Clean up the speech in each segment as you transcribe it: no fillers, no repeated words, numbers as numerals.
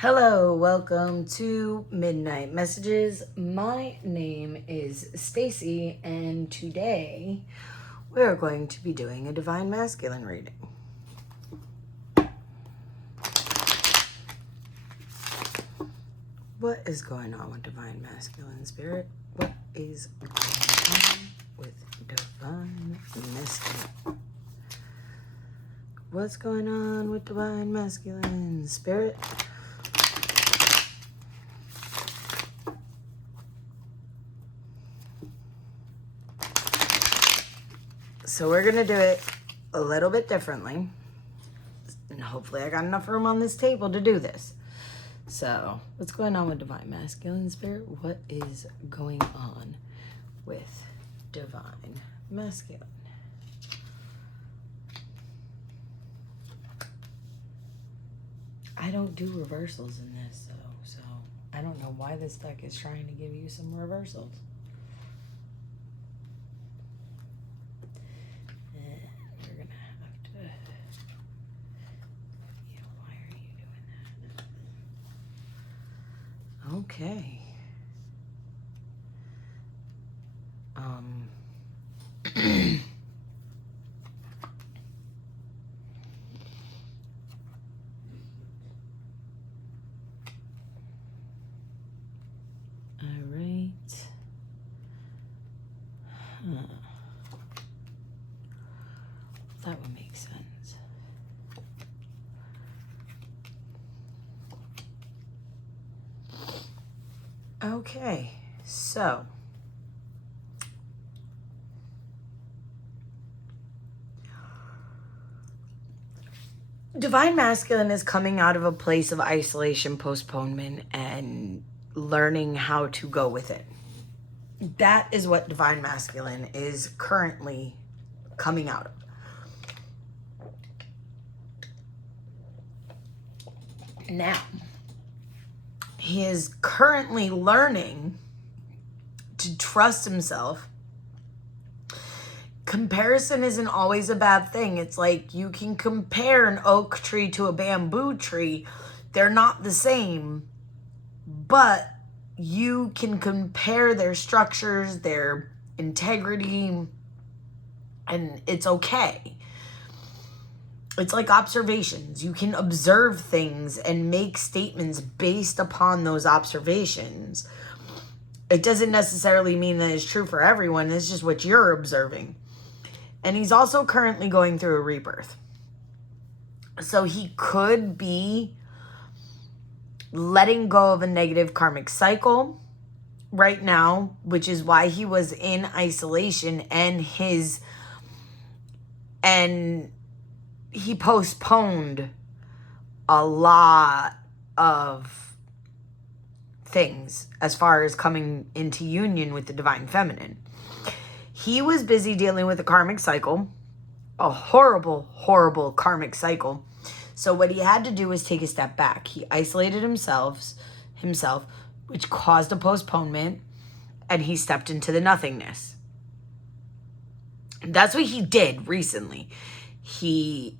Hello, welcome to Midnight Messages. My name is Stacy, and today we're going to be doing a Divine Masculine reading. What is going on with Divine Masculine Spirit? What is going on with Divine Masculine? What's going on with Divine Masculine Spirit? So we're going to do it a little bit differently. And hopefully I got enough room on this table to do this. So what's going on with Divine Masculine Spirit? What is going on with Divine Masculine? I don't do reversals in this, so I don't know why this deck is trying to give you some reversals. Okay. All right. That would make sense. Okay, so Divine Masculine is coming out of a place of isolation, postponement, and learning how to go with it. That is what Divine Masculine is currently coming out of. Now, he is currently learning to trust himself. Comparison isn't always a bad thing. It's like you can compare an oak tree to a bamboo tree. They're not the same, but you can compare their structures, their integrity, and it's okay. It's like observations. You can observe things and make statements based upon those observations. It doesn't necessarily mean that it's true for everyone. It's just what you're observing. And he's also currently going through a rebirth. So he could be letting go of a negative karmic cycle right now, which is why he was in isolation and he postponed a lot of things as far as coming into union with the Divine Feminine. He was busy dealing with a karmic cycle, a horrible, horrible karmic cycle. So what he had to do was take a step back. He isolated himself, which caused a postponement, and he stepped into the nothingness. That's what he did recently. He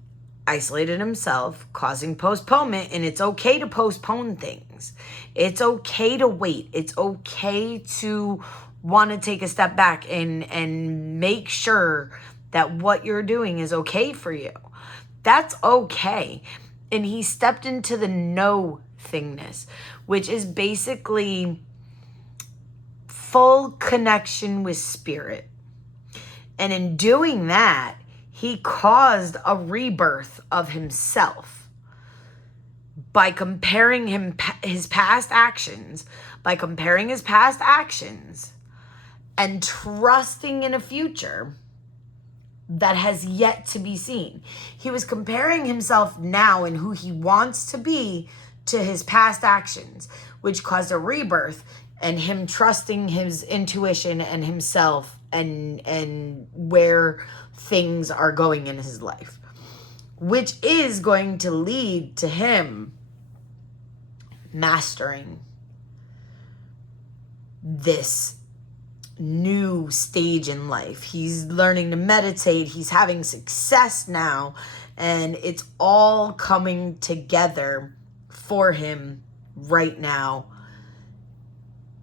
isolated himself, causing postponement, and it's okay to postpone things. It's okay to wait. It's okay to want to take a step back and make sure that what you're doing is okay for you. That's okay. And he stepped into the no-thingness, which is basically full connection with spirit. And in doing that, he caused a rebirth of himself by comparing his past actions, and trusting in a future that has yet to be seen. He was comparing himself now and who he wants to be to his past actions, which caused a rebirth and him trusting his intuition and himself and where things are going in his life, which is going to lead to him mastering this new stage in life. He's learning to meditate. He's having success now, and it's all coming together for him right now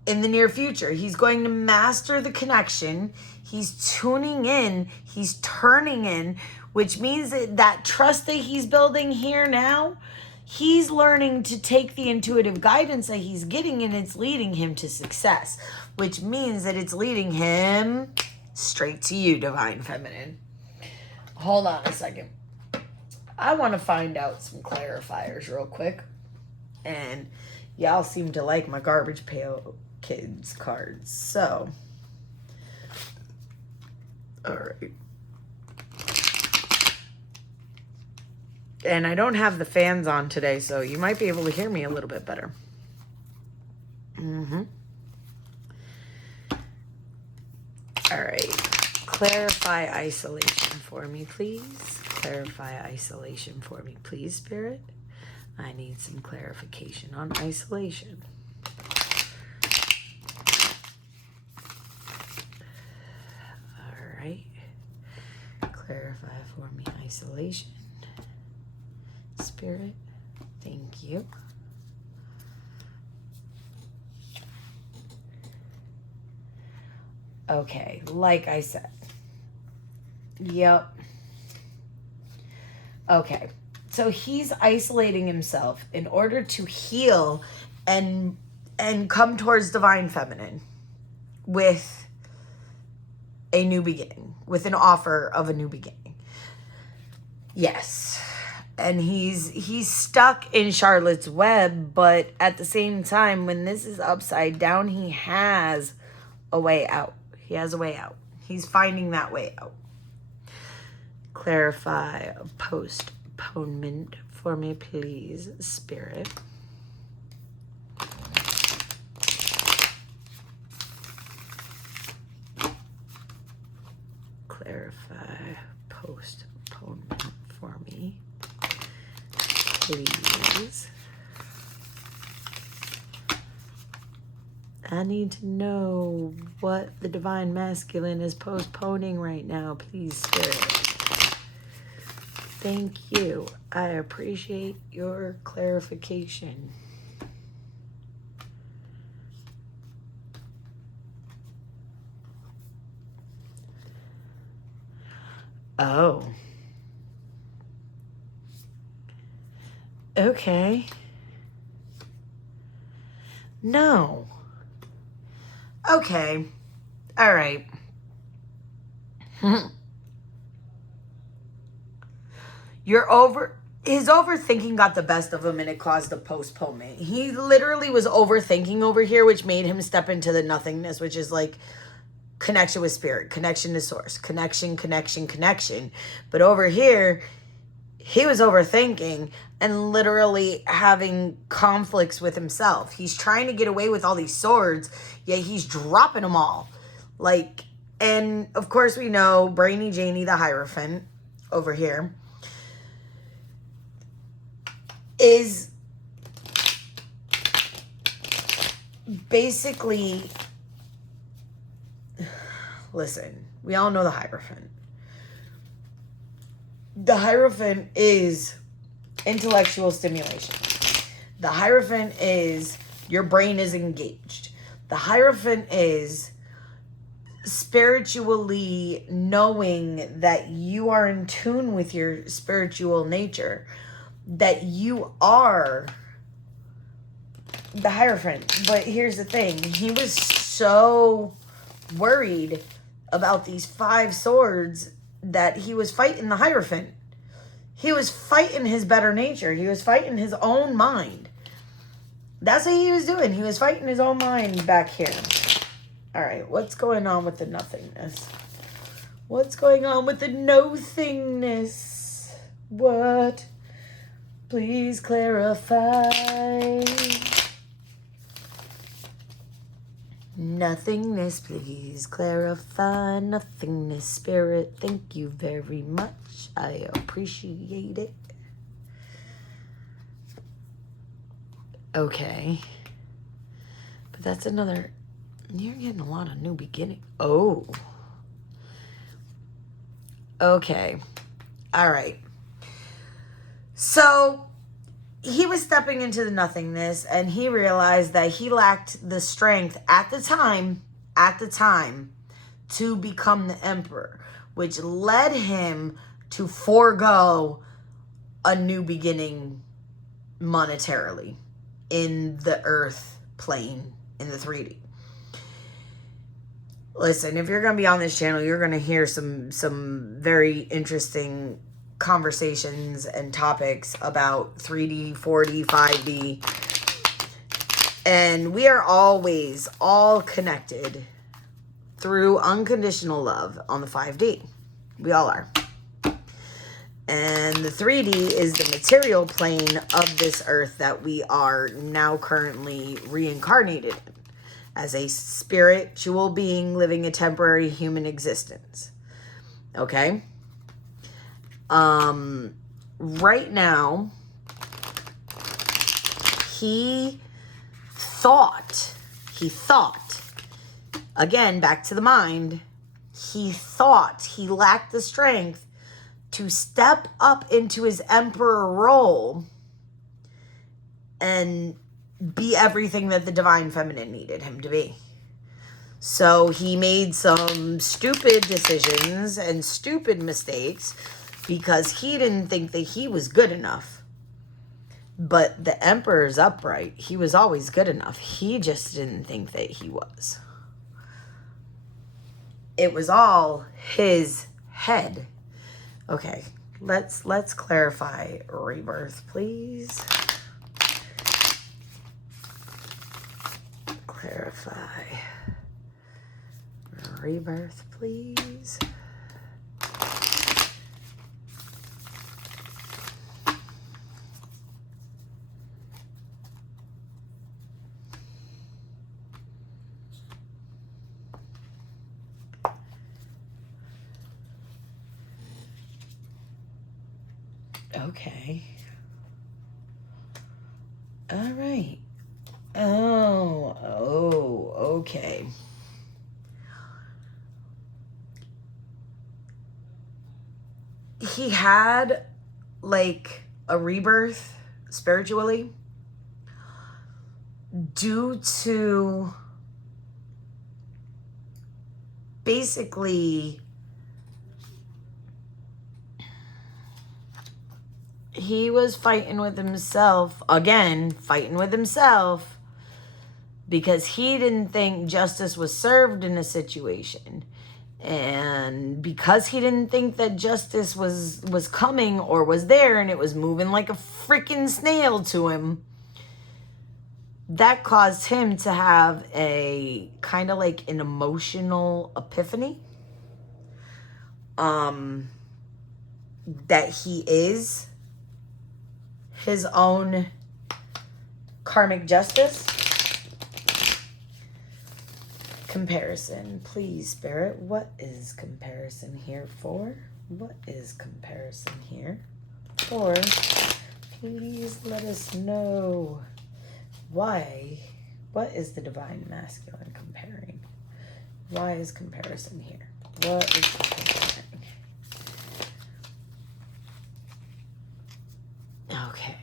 in the near future. He's going to master the connection. He's tuning in. He's turning in, which means that trust that he's building here now, he's learning to take the intuitive guidance that he's getting, and it's leading him to success, which means that it's leading him straight to you, Divine Feminine. Hold on a second. I want to find out some clarifiers real quick. And y'all seem to like my Garbage Pail Kids cards. So, all right. And I don't have the fans on today, so you might be able to hear me a little bit better. All right. Clarify isolation for me, please. Clarify isolation for me, please, Spirit. I need some clarification on isolation. All right. Clarify for me isolation. Spirit, thank you. Okay, like I said. Yep. Okay, so he's isolating himself in order to heal and come towards Divine Feminine with a new beginning, with an offer of a new beginning. Yes. And he's stuck in Charlotte's Web, but at the same time, when this is upside down, he has a way out. He has a way out. He's finding that way out. Clarify postponement for me, please, Spirit. Clarify postponement for me, please. I need to know what the Divine Masculine is postponing right now, please, Spirit. Thank you. I appreciate your clarification. Oh. Okay. No. Okay. All right. His overthinking got the best of him, and it caused a postponement. He literally was overthinking over here, which made him step into the nothingness, which is like connection with spirit, connection to source, connection. But over here, he was overthinking and literally having conflicts with himself. He's trying to get away with all these swords, yet he's dropping them all. Like, and of course we know Brainy Janie the Hierophant over here is basically, listen, we all know the Hierophant. The Hierophant is intellectual stimulation. The Hierophant is your brain is engaged. The Hierophant is spiritually knowing that you are in tune with your spiritual nature, that you are the Hierophant. But here's the thing. He was so worried about these 5 swords that he was fighting the Hierophant. He was fighting his better nature. He was fighting his own mind. That's what he was doing. He was fighting his own mind back here. All right, what's going on with the nothingness? What's going on with the no-thingness? What? Please clarify. Nothingness, please clarify. Nothingness, Spirit. Thank you very much. I appreciate it. Okay. But that's another... You're getting a lot of new beginning. Oh. Okay. All right. So, he was stepping into the nothingness, and he realized that he lacked the strength at the time, to become the emperor, which led him to forego a new beginning monetarily in the earth plane, in the 3D. Listen, if you're going to be on this channel, you're going to hear some very interesting conversations and topics about 3D, 4D, 5D. And we are always all connected through unconditional love on the 5D. We all are. And the 3D is the material plane of this earth that we are now currently reincarnated in as a spiritual being living a temporary human existence. Okay? Right now, he thought, again, back to the mind, he thought he lacked the strength to step up into his emperor role and be everything that the divine feminine needed him to be. So he made some stupid decisions and stupid mistakes because he didn't think that he was good enough. But the emperor's upright. He was always good enough. He just didn't think that he was. It was all his head. Okay, let's clarify rebirth, please. Clarify rebirth, please. Okay. All right. Okay. He had like a rebirth spiritually due to basically he was fighting with himself, because he didn't think justice was served in a situation. And because he didn't think that justice was coming or was there, and it was moving like a freaking snail to him, that caused him to have a kind of like an emotional epiphany. That he is his own karmic justice. Comparison, please, Spirit. What is comparison here for? What is comparison here for? Please let us know why. What is the divine masculine comparing? Why is comparison here? What is the comparing? Okay.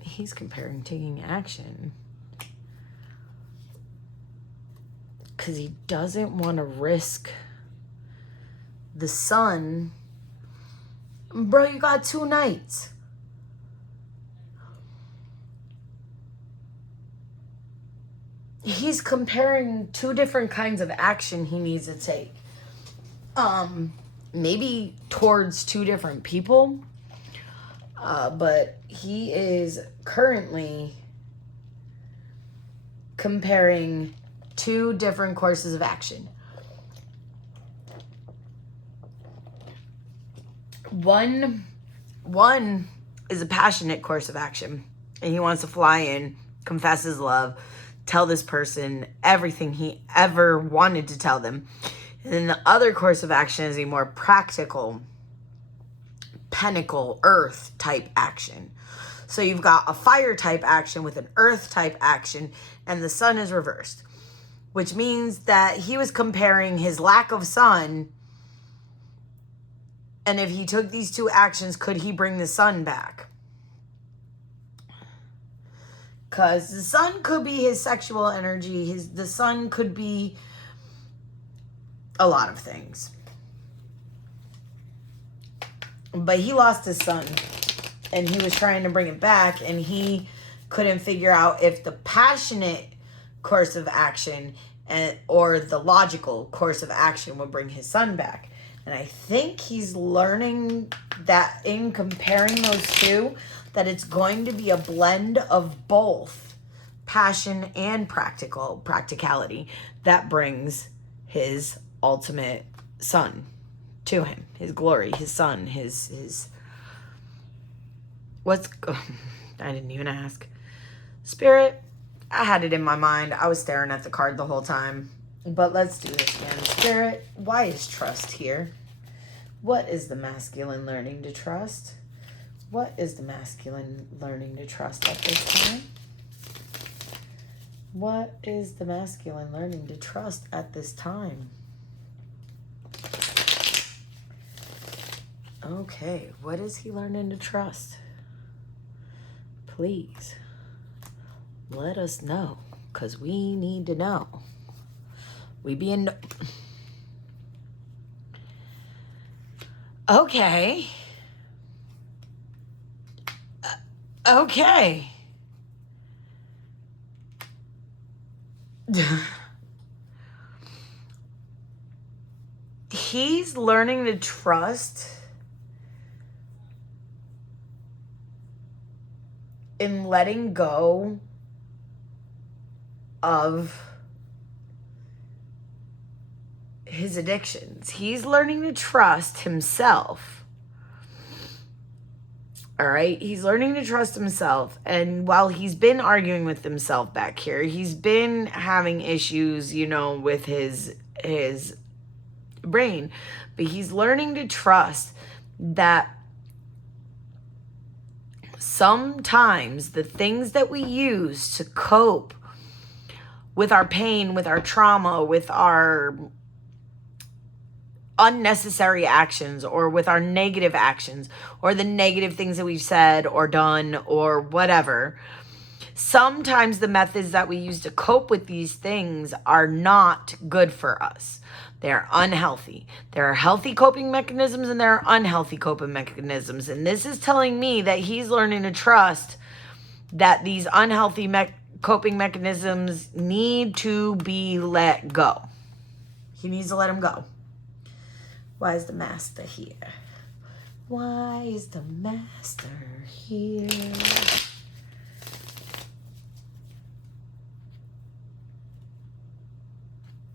He's comparing taking action because he doesn't want to risk the sun. Bro, you got 2 nights. He's comparing 2 different kinds of action he needs to take. Maybe towards 2 different people. But he is currently comparing 2 different courses of action. One is a passionate course of action, and he wants to fly in, confess his love, tell this person everything he ever wanted to tell them. And then the other course of action is a more practical, pinnacle, earth type action. So you've got a fire type action with an earth type action, and the sun is reversed. which means that he was comparing his lack of sun, and if he took these two actions, could he bring the sun back? Because the sun could be his sexual energy. The sun could be a lot of things. But he lost his sun, and he was trying to bring it back, and he couldn't figure out if the passionate course of action or the logical course of action would bring his son back. And I think he's learning that in comparing those two, that it's going to be a blend of both passion and practicality that brings his ultimate son to him, his glory, his son, his what's, I didn't even ask. Spirit, I had it in my mind. I was staring at the card the whole time. But let's do this again. Spirit, why is trust here? What is the masculine learning to trust? What is the masculine learning to trust at this time? What is the masculine learning to trust at this time? Okay, what is he learning to trust? Please, let us know, because we need to know. We be in... Okay. Okay. He's learning to trust in letting go of his addictions. He's learning to trust himself. All right? He's learning to trust himself. And while he's been arguing with himself back here, he's been having issues, you know, with his brain. But he's learning to trust that sometimes the things that we use to cope with our pain, with our trauma, with our unnecessary actions, or with our negative actions, or the negative things that we've said or done or whatever, sometimes the methods that we use to cope with these things are not good for us. They're unhealthy. There are healthy coping mechanisms and there are unhealthy coping mechanisms. And this is telling me that he's learning to trust that these unhealthy coping mechanisms need to be let go. He needs to let them go. Why is the master here? Why is the master here?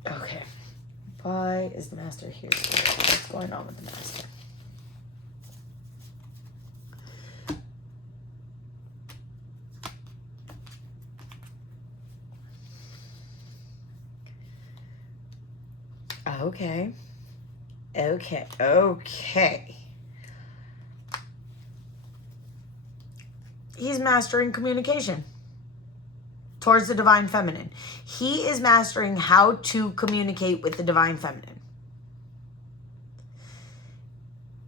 Okay. Why is the master here? What's going on with the master? Okay. Okay. He's mastering communication towards the divine feminine. He is mastering how to communicate with the divine feminine.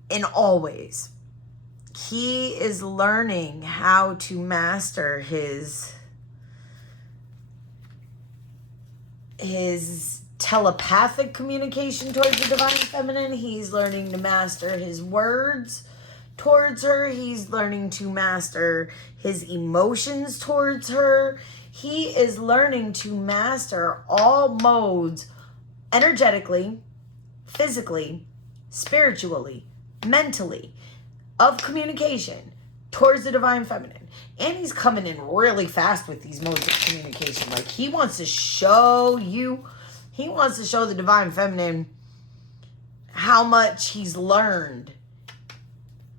In all ways. He is learning how to master his telepathic communication towards the divine feminine. He's learning to master his words towards her. He's learning to master his emotions towards her. He is learning to master all modes energetically, physically, spiritually, mentally of communication towards the divine feminine. And he's coming in really fast with these modes of communication. Like, he wants to show you, he wants to show the divine feminine how much he's learned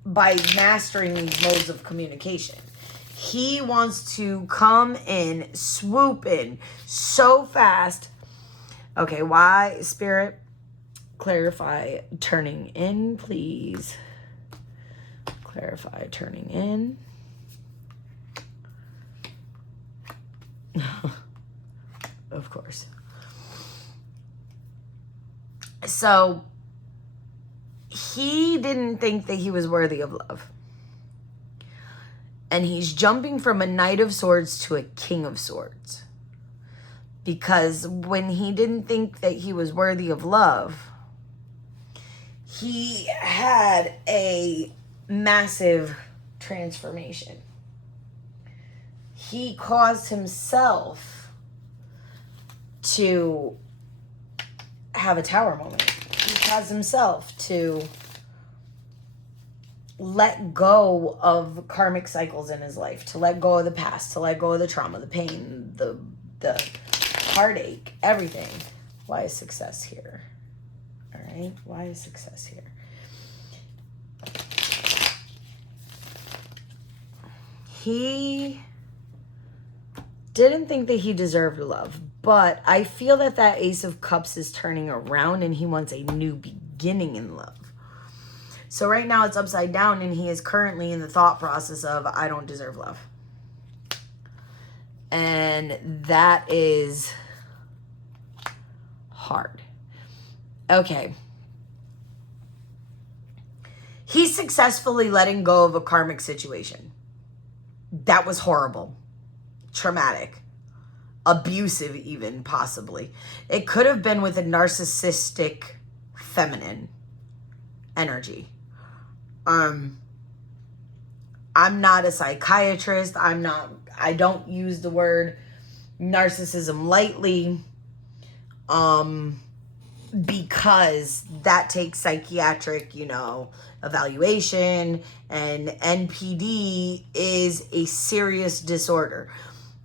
by mastering these modes of communication. He wants to come in, swoop in so fast. Okay, why, Spirit? Clarify turning in, please. Clarify turning in. Of course. So he didn't think that he was worthy of love. And he's jumping from a Knight of Swords to a King of Swords. Because when he didn't think that he was worthy of love, he had a massive transformation. He caused himself to have a tower moment. He caused himself to let go of karmic cycles in his life, to let go of the past, to let go of the trauma, the pain, the heartache, everything. Why is success here? All right, why is success here? He didn't think that he deserved love, but I feel that that Ace of Cups is turning around and he wants a new beginning in love. So right now it's upside down and he is currently in the thought process of, I don't deserve love. And that is hard. Okay. He's successfully letting go of a karmic situation. That was horrible. Traumatic. Abusive even, possibly. It could have been with a narcissistic feminine energy. I'm not a psychiatrist. I don't use the word narcissism lightly, because that takes psychiatric, evaluation, and NPD is a serious disorder.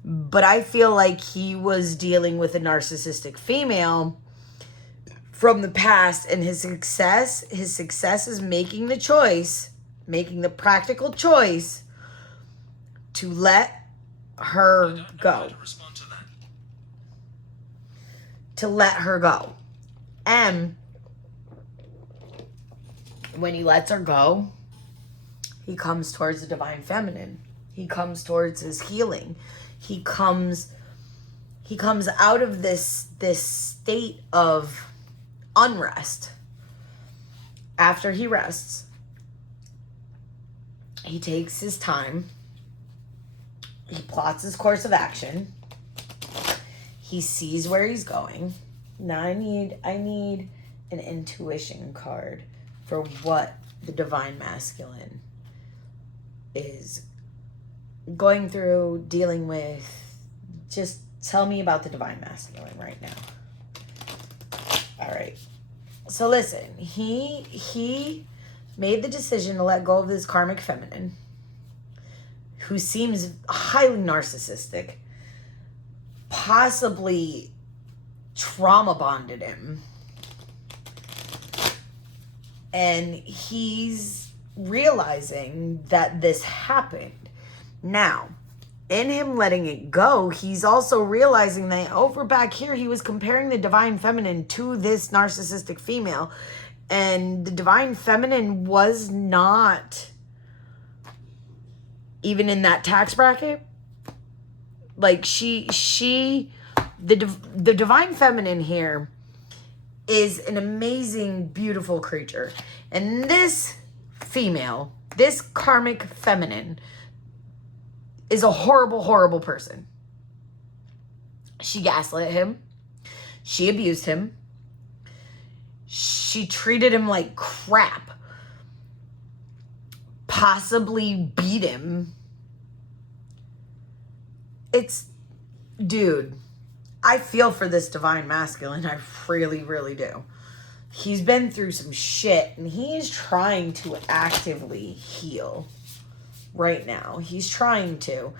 But I feel like he was dealing with a narcissistic female from the past, and his success is making the practical choice to let her go. To let her go. And when he lets her go, he comes towards the divine feminine. He comes towards his healing. He comes out of this state of unrest. After he rests, he takes his time. He plots his course of action. He sees where he's going. Now I need an intuition card for what the divine masculine is going through, dealing with. Just tell me about the divine masculine right now. All right. So listen, he made the decision to let go of this karmic feminine who seems highly narcissistic, possibly trauma bonded him. And he's realizing that this happened. Now, in him letting it go, he's also realizing that over back here, he was comparing the divine feminine to this narcissistic female. And the divine feminine was not even in that tax bracket. Like the divine feminine here is an amazing, beautiful creature. And this female, this karmic feminine, is a horrible, horrible person. She gaslit him. She abused him. She treated him like crap. Possibly beat him. Dude, I feel for this divine masculine. I really, really do. He's been through some shit and he is trying to actively heal. Right now, he's trying to,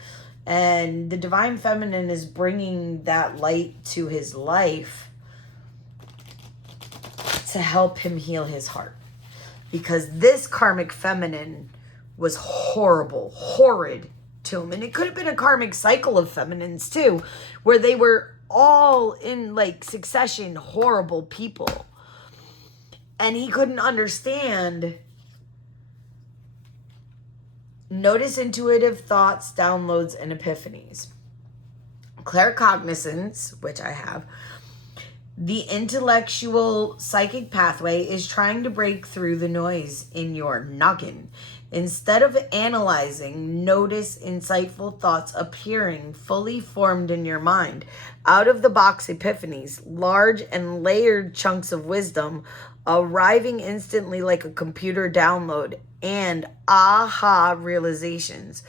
and the divine feminine is bringing that light to his life to help him heal his heart, because this karmic feminine was horrible, horrid to him. And it could have been a karmic cycle of feminines too, where they were all in like succession horrible people, and he couldn't understand. Notice intuitive thoughts, downloads, and epiphanies. Claircognizance, which I have. The intellectual psychic pathway is trying to break through the noise in your noggin. Instead of analyzing, notice insightful thoughts appearing fully formed in your mind. Out of the box epiphanies, large and layered chunks of wisdom arriving instantly like a computer download, and aha realizations.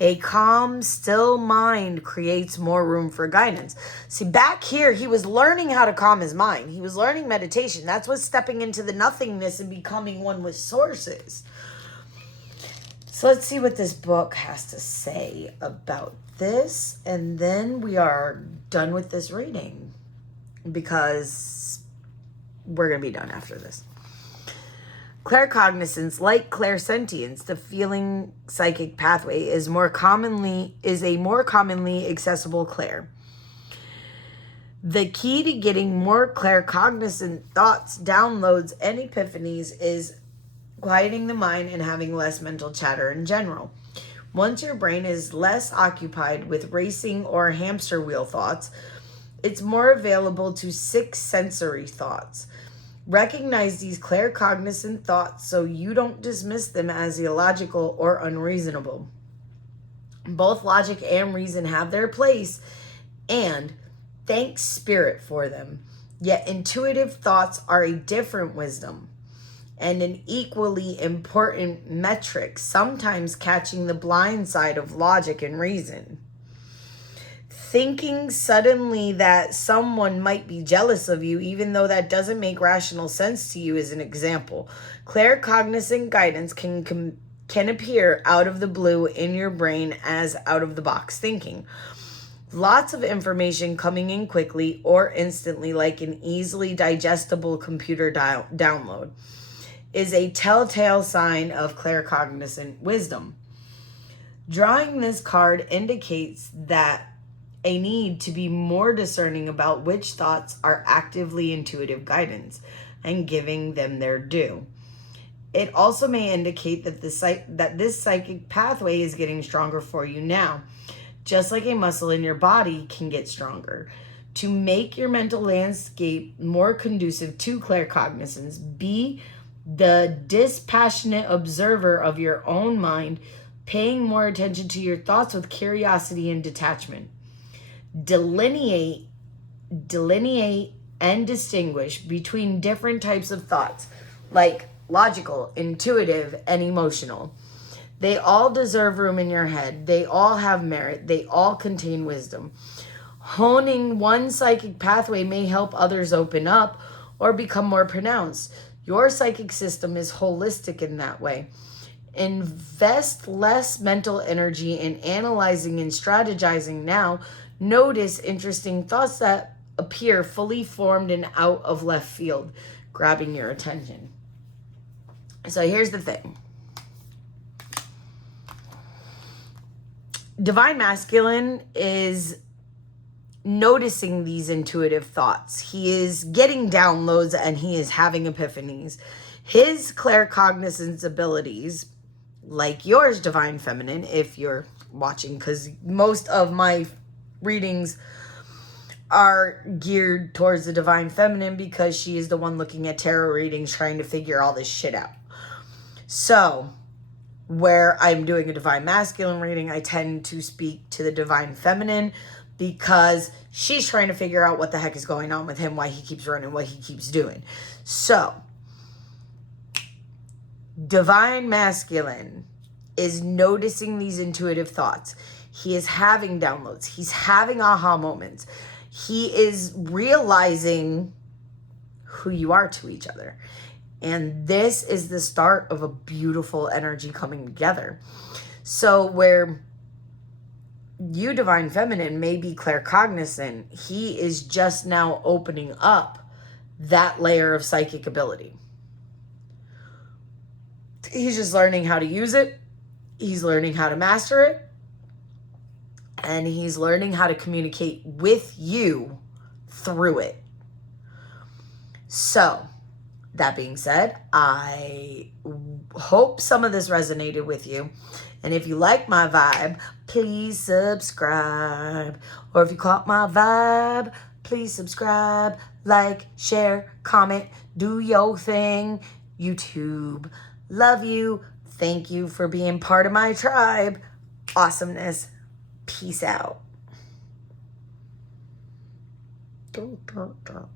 A calm, still mind creates more room for guidance. See, back here, he was learning how to calm his mind. He was learning meditation. That's what stepping into the nothingness and becoming one with sources. So let's see what this book has to say about this. And then we are done with this reading, because we're going to be done after this. Claircognizance, like clairsentience, the feeling psychic pathway, is a more commonly accessible clair. The key to getting more claircognizant thoughts, downloads, and epiphanies is quieting the mind and having less mental chatter in general. Once your brain is less occupied with racing or hamster wheel thoughts, it's more available to six sensory thoughts. Recognize these claircognizant thoughts so you don't dismiss them as illogical or unreasonable. Both logic and reason have their place, and thank spirit for them. Yet intuitive thoughts are a different wisdom and an equally important metric, sometimes catching the blind side of logic and reason. Thinking suddenly that someone might be jealous of you, even though that doesn't make rational sense to you, is an example. Claircognizant guidance can appear out of the blue in your brain as out-of-the-box thinking. Lots of information coming in quickly or instantly, like an easily digestible computer download, is a telltale sign of claircognizant wisdom. Drawing this card indicates that a need to be more discerning about which thoughts are actively intuitive guidance and giving them their due. It also may indicate that this psychic pathway is getting stronger for you now, just like a muscle in your body can get stronger. To make your mental landscape more conducive to claircognizance, be the dispassionate observer of your own mind, paying more attention to your thoughts with curiosity and detachment. Delineate and distinguish between different types of thoughts, like logical, intuitive, and emotional. They all deserve room in your head. They all have merit. They all contain wisdom. Honing one psychic pathway may help others open up or become more pronounced. Your psychic system is holistic in that way. Invest less mental energy in analyzing and strategizing now. Notice interesting thoughts that appear fully formed and out of left field, grabbing your attention. So here's the thing. Divine Masculine is noticing these intuitive thoughts. He is getting downloads and he is having epiphanies. His claircognizance abilities, like yours, Divine Feminine, if you're watching, because most of my readings are geared towards the Divine Feminine because she is the one looking at tarot readings trying to figure all this shit out. So where I'm doing a Divine Masculine reading, I tend to speak to the Divine Feminine because she's trying to figure out what the heck is going on with him, why he keeps running, what he keeps doing. So Divine Masculine is noticing these intuitive thoughts. He is having downloads. He's having aha moments. He is realizing who you are to each other. And this is the start of a beautiful energy coming together. So where you, Divine Feminine, may be claircognizant, he is just now opening up that layer of psychic ability. He's just learning how to use it. He's learning how to master it. And he's learning how to communicate with you through it. So, that being said, I hope some of this resonated with you. And if you like my vibe, please subscribe. Or if you caught my vibe, Please subscribe, like, share, comment, do your thing. YouTube, love you. Thank you for being part of my tribe. Awesomeness. Peace out. Dun, dun, dun.